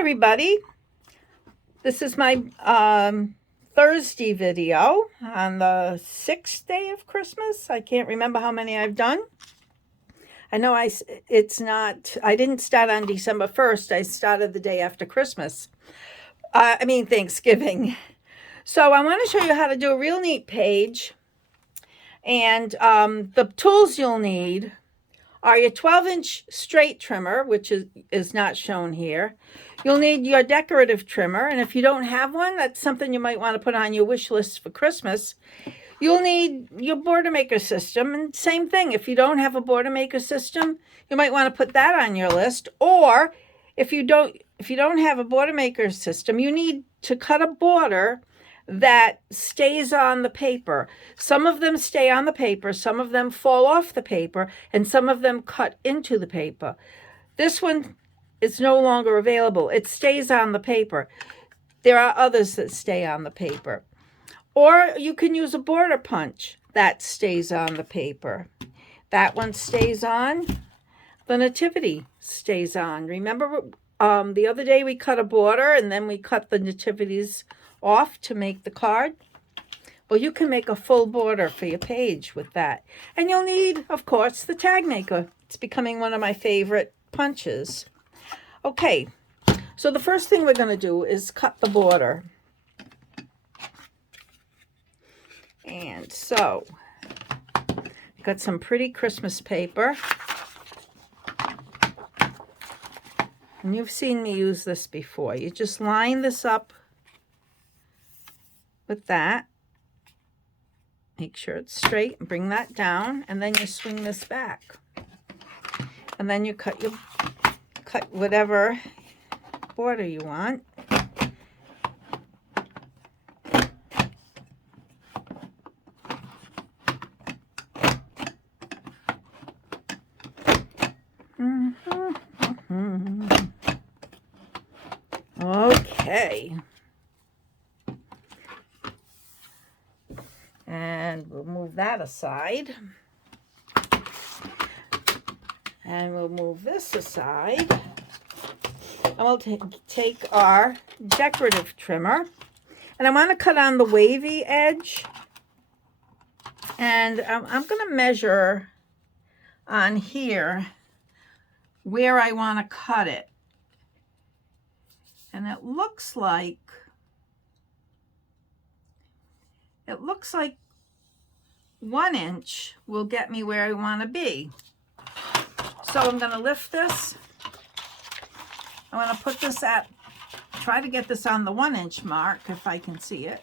everybody. This is my Thursday video on the 6th day of Christmas. I can't remember how many I've done. I know I didn't start on December 1st. I started the day after Christmas. Thanksgiving. So I want to show you how to do a real neat page. And the tools you'll need are your 12-inch straight trimmer, which is not shown here. You'll need your decorative trimmer, and if you don't have one, that's something you might want to put on your wish list for Christmas. You'll need your border maker system, and same thing, if you don't have a border maker system, you might want to put that on your list. Or if you don't have a border maker system, you need to cut a border that stays on the paper. Some of them stay on the paper, some of them fall off the paper, and some of them cut into the paper. This one is no longer available. It stays on the paper. There are others that stay on the paper. Or you can use a border punch that stays on the paper. That one stays on. The nativity stays on. Remember the other day we cut a border and then we cut the nativities off to make the card? Well, you can make a full border for your page with that. And you'll need, of course, the tag maker. It's becoming one of my favorite punches. Okay, so the first thing we're going to do is cut the border. And so, got some pretty Christmas paper. And you've seen me use this before. You just line this up with that. Make sure it's straight and bring that down, and then you swing this back. And then you cut whatever border you want. Okay. And we'll move that aside. And we'll move this aside. And we'll take our decorative trimmer. And I want to cut on the wavy edge. And I'm going to measure on here where I want to cut it. And it looks like 1 inch will get me where I want to be. So I'm going to lift this. I want to put this try to get this on the 1 inch mark if I can see it.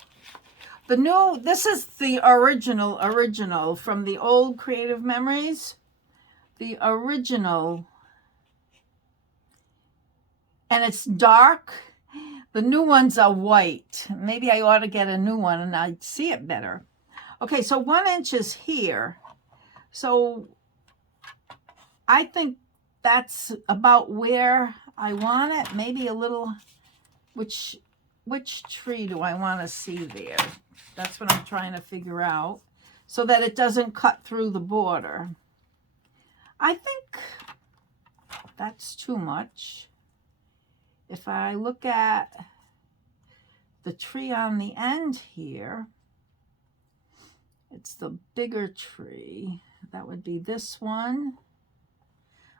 This is the original from the old Creative Memories. The original. And it's dark. The new ones are white. Maybe I ought to get a new one and I'd see it better. Okay, so 1 inch is here. So I think that's about where I want it. Maybe a little, which tree do I want to see there? That's what I'm trying to figure out so that it doesn't cut through the border. I think that's too much. If I look at the tree on the end here, it's the bigger tree. That would be this one.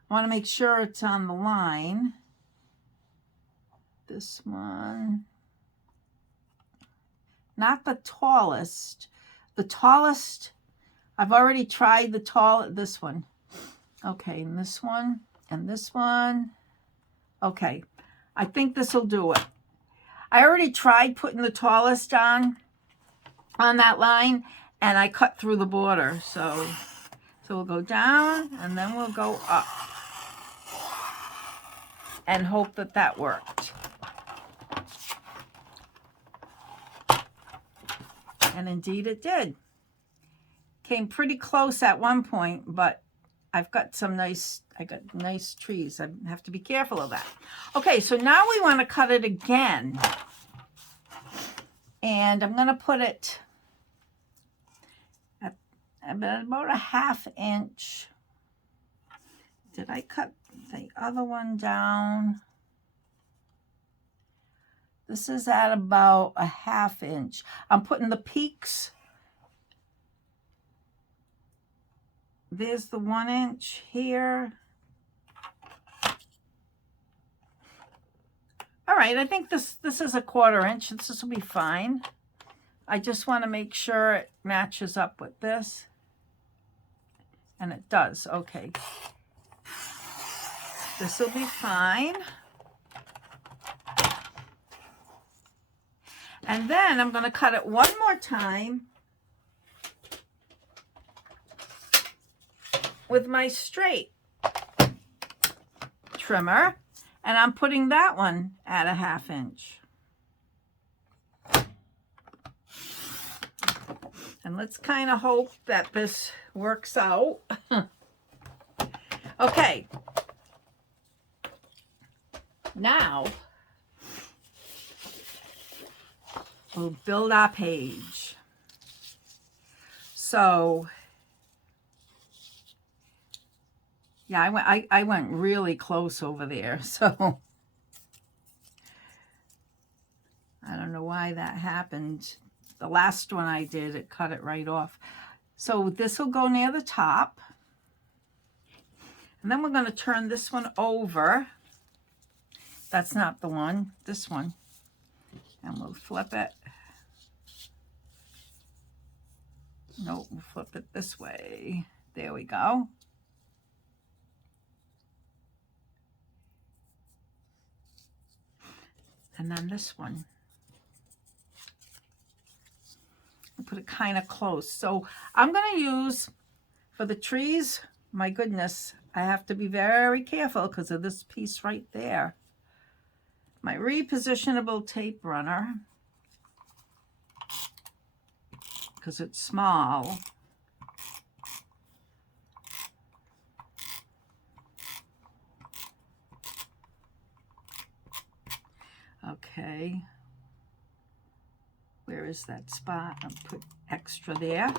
I want to make sure it's on the line. This one. Not the tallest. The tallest, I've already tried this one. Okay, and this one, and this one. Okay, I think this will do it. I already tried putting the tallest on that line, and I cut through the border. So we'll go down, and then we'll go up. And hope that worked. And indeed it did. Came pretty close at one point, but I got nice trees. I have to be careful of that. Okay, so now we want to cut it again. And I'm going to put it at about a 1/2 inch. Did I cut the other one down? This is at about a 1/2 inch. I'm putting the peaks. There's the 1 inch here. All right, I think this is a 1/4 inch. This will be fine. I just want to make sure it matches up with this. And it does. Okay. This will be fine. And then I'm going to cut it one more time with my straight trimmer. And I'm putting that one at a 1/2 inch. And let's kind of hope that this works out. Okay. Now, we'll build our page. So, yeah, I went really close over there. So, I don't know why that happened. The last one I did, it cut it right off. So this will go near the top. And then we're going to turn this one over. That's not the one, this one. And we'll flip it. Nope, we'll flip it this way. There we go. And then this one. I'll put it kind of close. So I'm going to use, for the trees, my goodness, I have to be very careful because of this piece right there. My repositionable tape runner, because it's small. Okay. Where is that spot? I'll put extra there.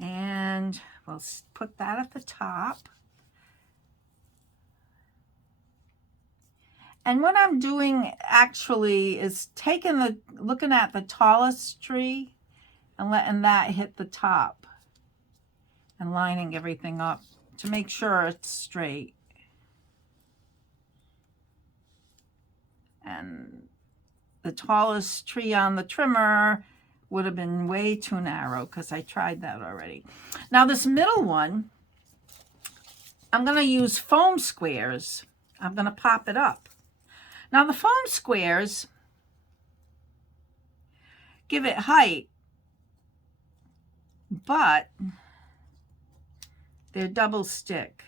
And we'll put that at the top. And what I'm doing actually is looking at the tallest tree and letting that hit the top and lining everything up to make sure it's straight. And the tallest tree on the trimmer would have been way too narrow because I tried that already. Now this middle one, I'm going to use foam squares. I'm going to pop it up. Now the foam squares give it height, but they're double stick.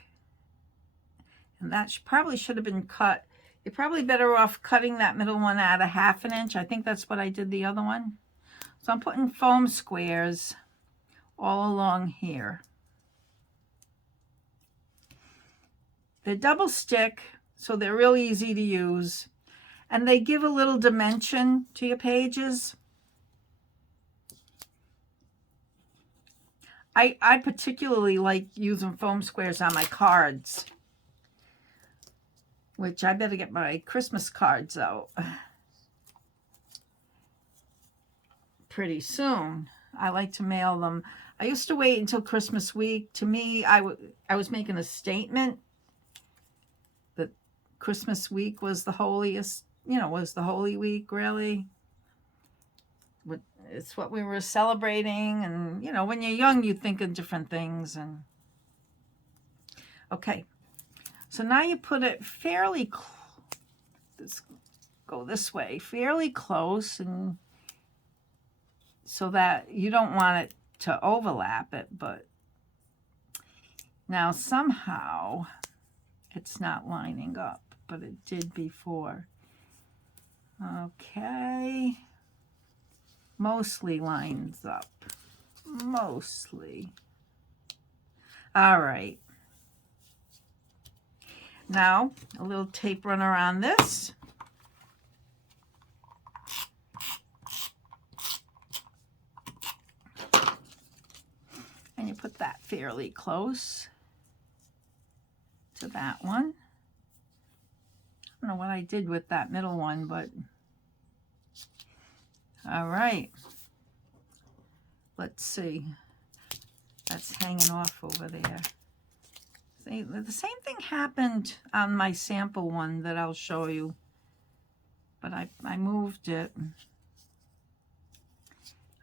And that probably should have been cut. You're probably better off cutting that middle one at a 1/2 inch. I think that's what I did the other one. So I'm putting foam squares all along here. They're double stick, so they're really easy to use. And they give a little dimension to your pages. I particularly like using foam squares on my cards, which I better get my Christmas cards out pretty soon. I like to mail them. I used to wait until Christmas week. To me, I was making a statement that Christmas week was the holiest, was the Holy Week, really. It's what we were celebrating. And, when you're young, you think of different things. And okay. So now you put it fairly, let's go this way, fairly close, and so that you don't want it to overlap it, but now somehow it's not lining up, but it did before. Okay. Mostly lines up. Mostly. All right. Now, a little tape runner on this. And you put that fairly close to that one. don't know what I did with that middle one, but all right. Let's see. That's hanging off over there. See, the same thing happened on my sample one that I'll show you, but I moved it.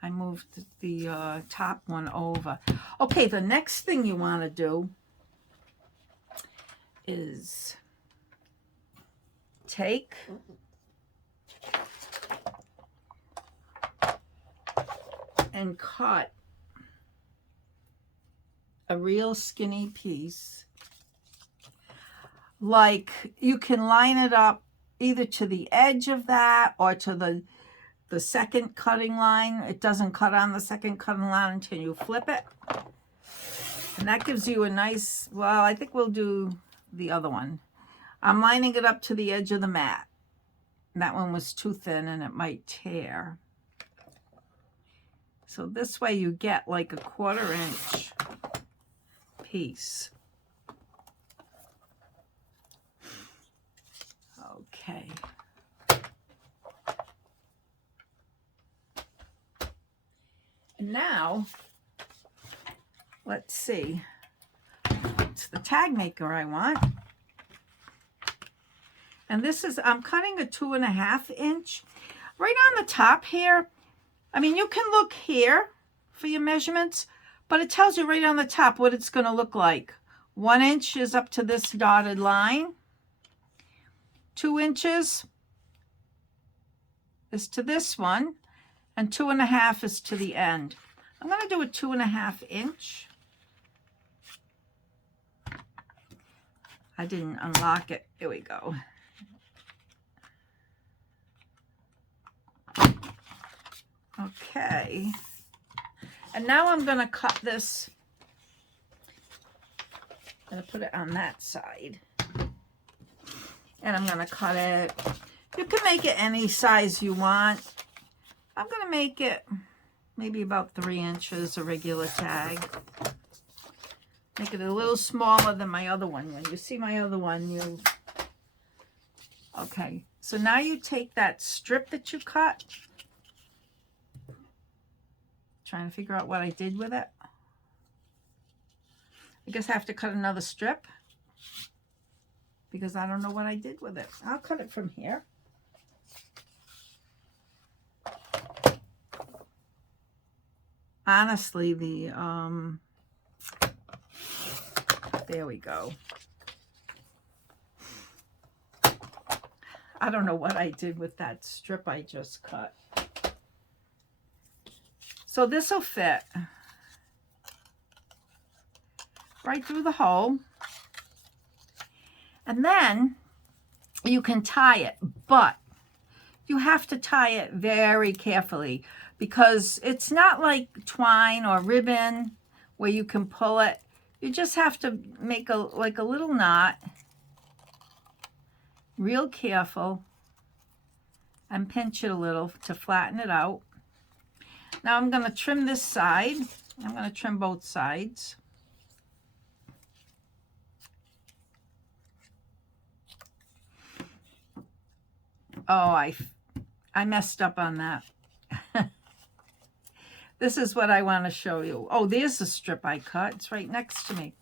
I moved the top one over. Okay, the next thing you want to do is take and cut a real skinny piece. Like, you can line it up either to the edge of that or to the second cutting line. It doesn't cut on the second cutting line until you flip it. And that gives you a nice, well, I think we'll do the other one. I'm lining it up to the edge of the mat. That one was too thin and it might tear. So this way you get like a 1/4 inch piece. Okay. And now, let's see. It's the tag maker I want. And this is, I'm cutting a 2.5 inch. Right on the top here, I mean, you can look here for your measurements, but it tells you right on the top what it's going to look like. 1 inch is up to this dotted line. 2 inches is to this one, and 2.5 is to the end. I'm going to do a 2.5 inch. I didn't unlock it. Here we go. Okay. And now I'm going to cut this. I'm going to put it on that side. And I'm going to cut it. You can make it any size you want. I'm going to make it maybe about 3 inches, a regular tag. Make it a little smaller than my other one. When you see my other one, you... Okay, so now you take that strip that you cut. Trying to figure out what I did with it. I guess I have to cut another strip because I don't know what I did with it. I'll cut it from here. Honestly, there we go. I don't know what I did with that strip I just cut. So this will fit right through the hole. And then you can tie it, but you have to tie it very carefully because it's not like twine or ribbon where you can pull it. You just have to make a little knot, real careful, and pinch it a little to flatten it out. Now I'm going to trim this side. I'm going to trim both sides. Oh, I messed up on that. This is what I want to show you. Oh, there's the strip I cut. It's right next to me.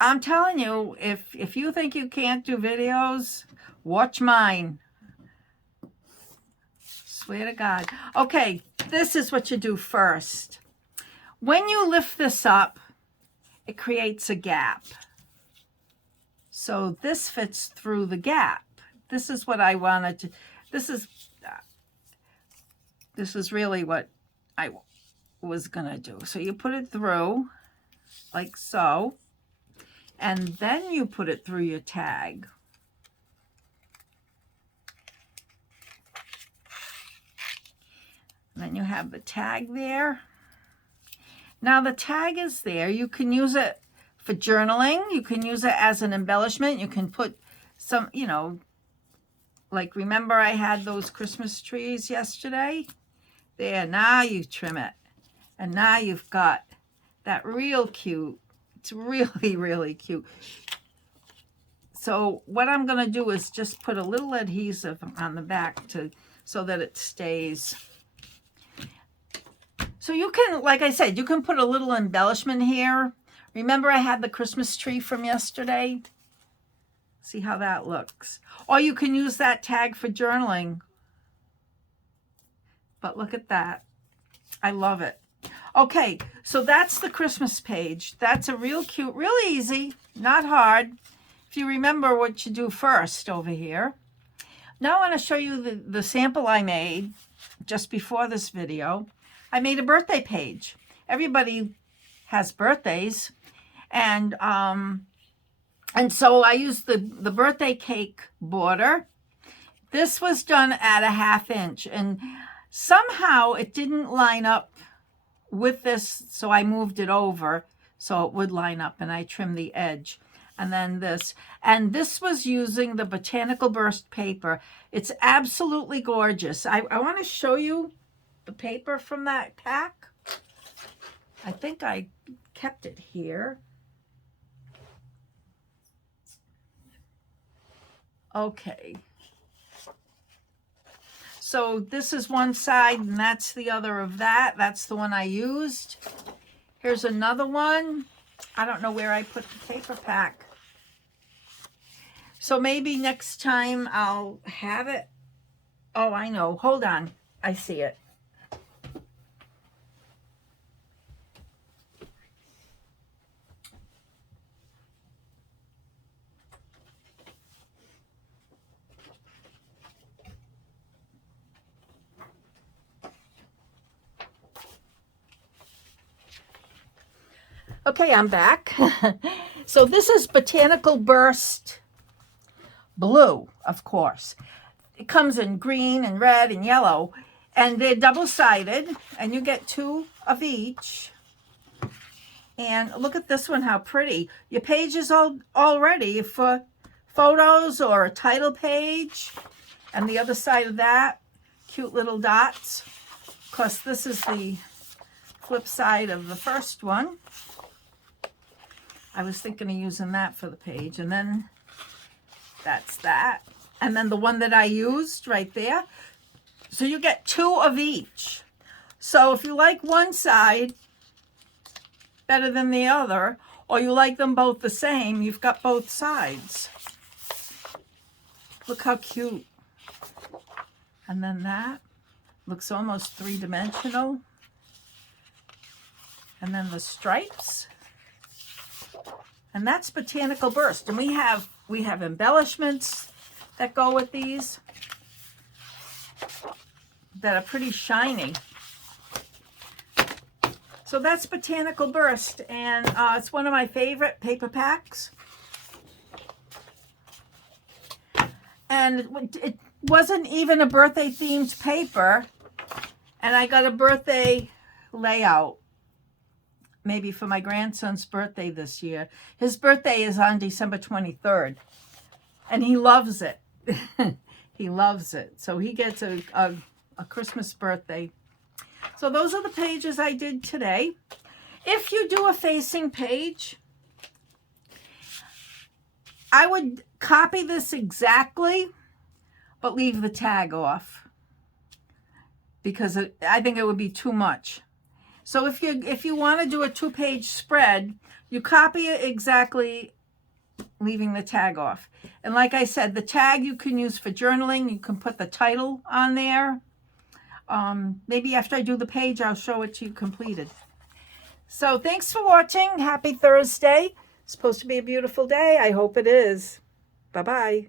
I'm telling you, if you think you can't do videos, watch mine. Swear to God. Okay, this is what you do first. When you lift this up, it creates a gap. So this fits through the gap. This is what I wanted to, this is really what I was gonna do. So you put it through like so, and then you put it through your tag. And then you have the tag there. Now the tag is there. You can use it for journaling. You can use it as an embellishment. You can put some, you know, like remember I had those Christmas trees yesterday? There, now you trim it. And now you've got that real cute. It's really, really cute. So what I'm going to do is just put a little adhesive on the back so that it stays. So you can, like I said, you can put a little embellishment here. Remember I had the Christmas tree from yesterday? See how that looks. Or you can use that tag for journaling. But look at that. I love it. Okay, so that's the Christmas page. That's a real cute, real easy, not hard. If you remember what you do first over here. Now I want to show you the sample I made just before this video. I made a birthday page. Everybody has birthdays. And so I used the birthday cake border. This was done at a 1/2 inch. And somehow it didn't line up with this, so I moved it over so it would line up, and I trimmed the edge. And then this. And this was using the Botanical Burst paper. It's absolutely gorgeous. I want to show you the paper from that pack. I think I kept it here. Okay. So this is one side and that's the other of that. That's the one I used. Here's another one. I don't know where I put the paper pack. So maybe next time I'll have it. Oh, I know. Hold on. I see it. Okay, I'm back. So this is Botanical Burst Blue, of course. It comes in green and red and yellow, and they're double-sided, and you get 2 of each. And look at this one, how pretty. Your page is all ready for photos or a title page. And the other side of that, cute little dots. Of course, this is the flip side of the first one. I was thinking of using that for the page. And then that's that. And then the one that I used right there. So you get 2 of each. So if you like one side better than the other, or you like them both the same, you've got both sides. Look how cute. And then that looks almost 3-dimensional. And then the stripes. And that's Botanical Burst. And we have embellishments that go with these that are pretty shiny. So that's Botanical Burst, and it's one of my favorite paper packs. And it wasn't even a birthday themed paper, and I got a birthday layout maybe for my grandson's birthday this year. His birthday is on December 23rd, and he loves it. He loves it. So he gets a Christmas birthday. So those are the pages I did today. If you do a facing page, I would copy this exactly, but leave the tag off, because I think it would be too much. So if you want to do a 2-page spread, you copy it exactly, leaving the tag off. And like I said, the tag you can use for journaling. You can put the title on there. Maybe after I do the page, I'll show it to you completed. So thanks for watching. Happy Thursday. It's supposed to be a beautiful day. I hope it is. Bye-bye.